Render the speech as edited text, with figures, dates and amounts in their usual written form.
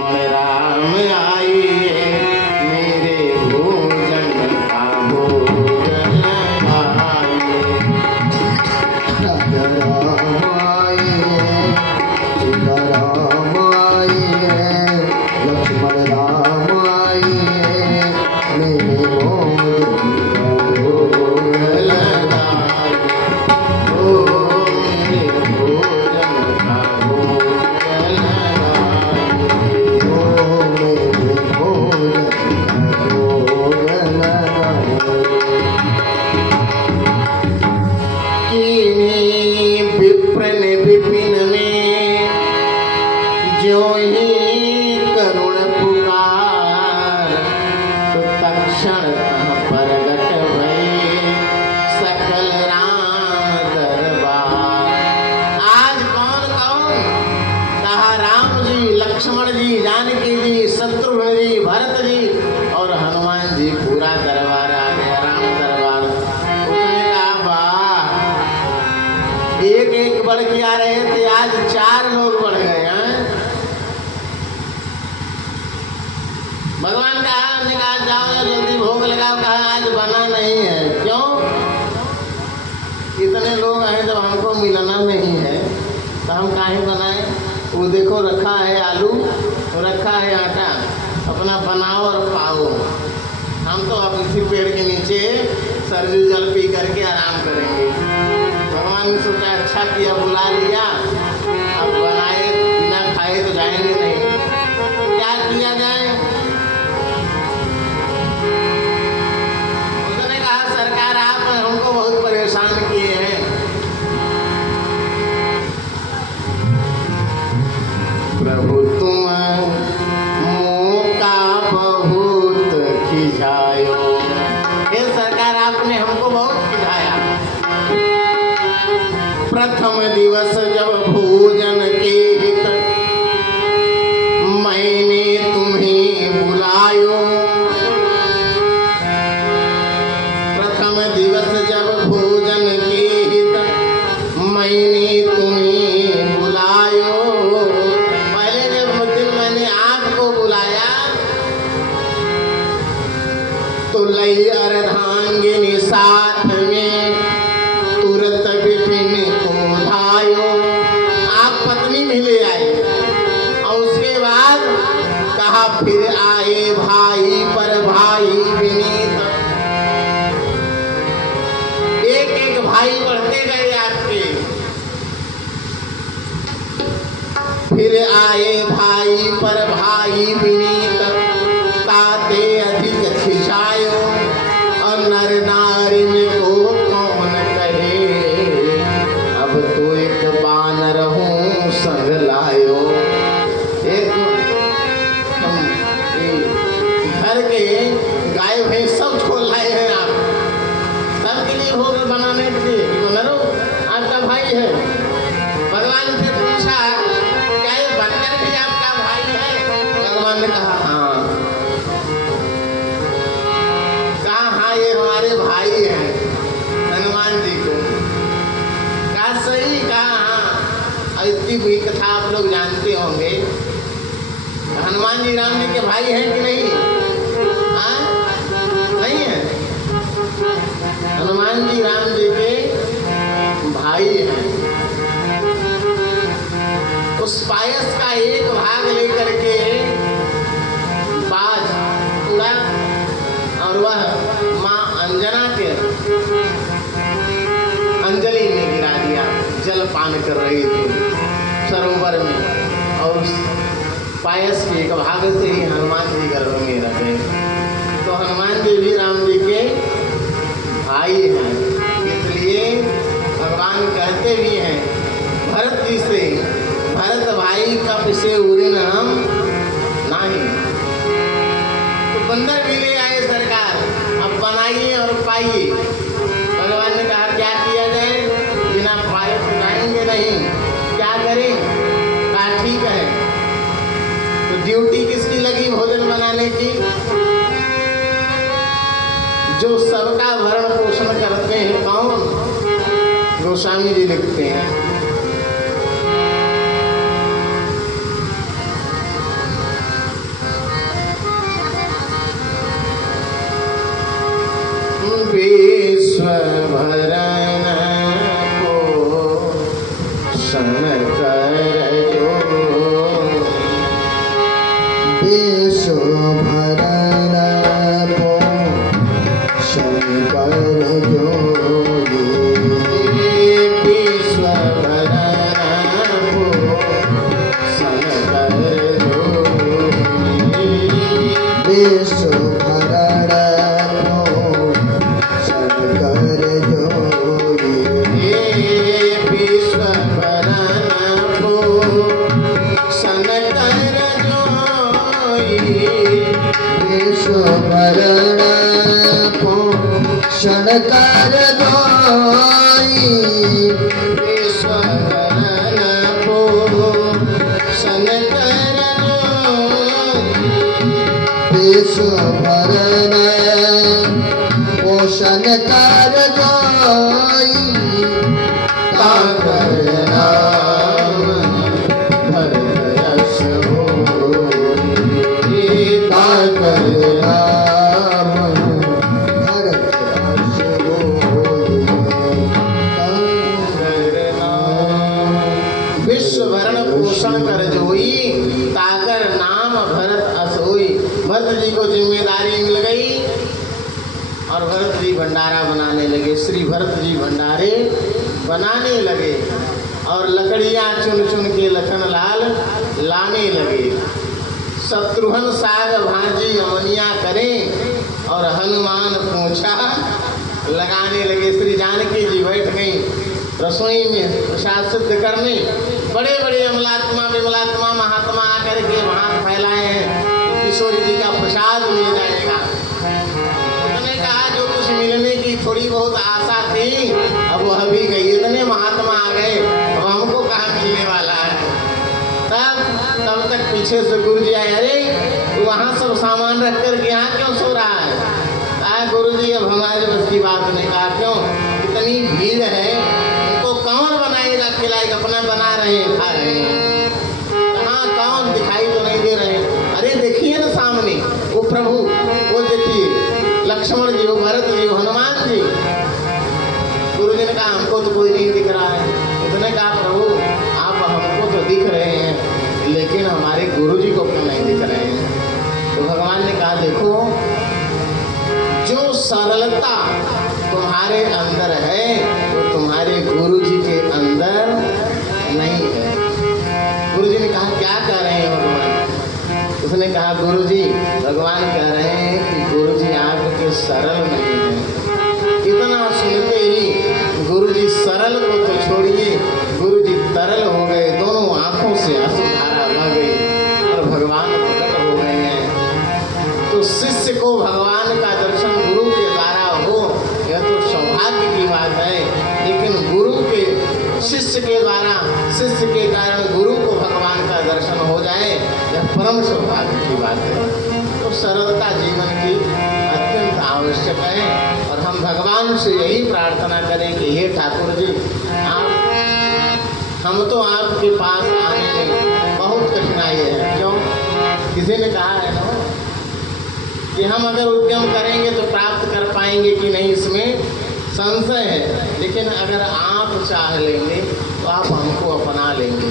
राम आइए मेरे भोजन का भोग लगाइए। राजा राम आइए, सीता राम आइए, लक्ष्मण राम आइए, मेरे भोजन का भोग लगाइए। ओ मेरे भोजन का भोग लगाइए। ओ मेरे भोजन का भोग लगाइए। कीनी विप्रन विपिन में ज्यों ही करुण पुकार, तो तक्षण तह प्रगट भये सकल राम दरबार। आज कौन कौन कहा? राम जी, लक्ष्मण जी, जानकी जी, शत्रुघ्न जी, भरत जी और हनुमान जी, पूरा दरबार आ गया, राम दरबार। उसने कहा वाह, एक एक बढ़ के आ रहे थे, आज 4 लोग बढ़ गए हैं। भगवान कहा, हमने कहा जाओ जल्दी भोग लगाओ। कहा आज बना नहीं है। क्यों? इतने लोग हैं, जब हमको मिलना नहीं है तो हम काहे बनाए? वो देखो रखा है आलू, रखा है आटा, अपना बनाओ और पाओ। हम तो अब इसी पेड़ के नीचे सरजू जल पी करके आराम करेंगे। भगवान ने सोचा अच्छा किया, बुला लिया, अब बनाए बिना खाए तो जाएंगे नहीं, क्या किया जाए? उसने कहा सरकार आप हमको बहुत परेशान किए हैं। प्रभु तुम मौका बहुत खिझायो। हे सरकार आपने हमको बहुत खिझाया। प्रथम दिवस जब भोजन के हित मैंने तुम्हें बुलायो। प्रथम दिवस जब भोजन के हित मैंने तुम्हें बुलायो। पहले जब दिन मैंने आपको बुलाया तो लई अर्धांगिनी साथ में तुरंत विपिन को धायो। आप पत्नी भी ले आए और उसके बाद कहा फिर आए भाई पर भाई विनीत। एक एक भाई बढ़ते गए आपके। फिर आए भाई पर भाई विनीत, ताते अधिक खिंचायो। और नर नारी में को कौन कहे, अब तो एक बानर हूँ संग लायो। एक घर के गाय भैंस सब छोड़ लाए हैं आप, सबके लिए भोग बनाने के लिए। तो नरो आपका भाई है। भगवान से पूछा क्या ये बंदर भी आपका भाई है? भगवान ने कहा हाँ। कहा हाँ ये हमारे भाई हैं हनुमान जी को। कहा सही? कहा हाँ। और इसकी भी कथा आप लोग जानते होंगे। हनुमान जी राम जी के भाई हैं कि नहीं? हाँ नहीं है? हनुमान जी राम जी के भाई हैं। उस पायस का एक भाग लेकर के बाज उड़ा और वह माँ अंजना के अंजलि में गिरा दिया। जल पान कर रही थी सरोवर में और उस पायस के एक भाग से ही हनुमान जी गर्भ में रहे। तो हनुमान जी भी राम जी के भाई हैं। इसलिए भगवान कहते भी हैं भरत जी से, भरत भाई का पिसे उड़े नाम नहीं। तो बंदर भी ले आए सरकार, अब बनाइए और पाइए। भगवान ने कहा क्या किया जाए? बिना पाए तो जाएंगे नहीं, क्या करें? कहा ठीक है। तो ड्यूटी किसकी लगी भोजन बनाने की? जो सबका भरण पोषण करते हैं कौन? गोस्वामी जी लिखते हैं भरण पोषण कर जो विश्व भरण पोषण कर जोगी विश्व भरण पोषण कर जोगी विश्व भरण पोषण कर जोगी विश्व भरण पोषण कर जोगी विश्व भरण पोषण कर जोगी विश्व भरण पोषण कर जोगी विश्व भरण पोषण कर जोगी ताकर नाम भरत यश होई ताकर नाम भरत यश होई। विश्व भरण पोषण कर जोई ताकर नाम भरत असोई। भरत जी को जिम्मेदारी मिल गई और भरत जी भंडारा बनाने लगे। श्री भरत जी भंडारे बनाने लगे और लकड़ियां चुन चुन के लखन लाल लाने लगे। शत्रुघ्न साग भांजी अमनिया करें और हनुमान पूछा लगाने लगे। श्री जानकी जी बैठ गई रसोई में प्रसाद सिद्ध करने। बड़े बड़े अमलात्मा विमलात्मा महात्मा आकर के हाथ फैलाए हैं किशोरी जी का प्रसाद मिल जाएगा। उन्होंने कहा जो कुछ मिलने की थोड़ी बहुत आशा थी अब वह भी गई। इतने महात्मा आ गए अब हमको कहाँ मिलने वाला है। तब तक पीछे से गुरु जी आए। अरे वहाँ सब सामान रख कर के यहाँ क्यों सो रहा है? कहा गुरु जी अब हमारे बस की बात नहीं। कहा क्यों? इतनी भीड़ है इनको कौन बनाएगा खिलाएगा? अपना बना रहे हैं खा रहे हैं। कहाँ कौन दिखाई तो नहीं दे रहे। अरे देखिए ना सामने वो प्रभु वो देखिए लक्ष्मण जी वो भरत जी वो हनुमान जी। गुरु जी ने कहा हमको तो कोई नहीं दिख रहा है। उसने कहा प्रभु आप हमको तो दिख रहे हैं लेकिन हमारे गुरु जी को क्यों नहीं दिख रहे हैं? तो भगवान ने कहा देखो जो सरलता तुम्हारे अंदर है वो तुम्हारे गुरु जी के अंदर नहीं है। गुरु जी ने कहा क्या कह रहे हैं भगवान? उसने कहा गुरु जी भगवान कह रहे हैं कि गुरु जी आपके सरल नहीं हैं। इतना सुनते ही गुरु जी सरल को तो छोड़िए गुरु जी तरल हो गए। दोनों आंखों से आंसुधारा बह गई और भगवान प्रकट हो गए हैं। तो शिष्य को भगवान का दर्शन गुरु के द्वारा हो यह तो सौभाग्य की बात है। लेकिन गुरु के शिष्य के द्वारा शिष्य के कारण गुरु को भगवान का दर्शन हो जाए यह परम सौभाग्य की बात है। तो सरलता जीवन की अत्यंत आवश्यक है और हम भगवान से यही प्रार्थना करें कि हे ठाकुर जी आप हम तो आपके पास आने में बहुत कठिनाई है। क्यों? किसी ने कहा है ना कि हम अगर उद्यम करेंगे तो प्राप्त कर पाएंगे कि नहीं इसमें संशय है। लेकिन अगर आप चाह लेंगे तो आप हमको अपना लेंगे।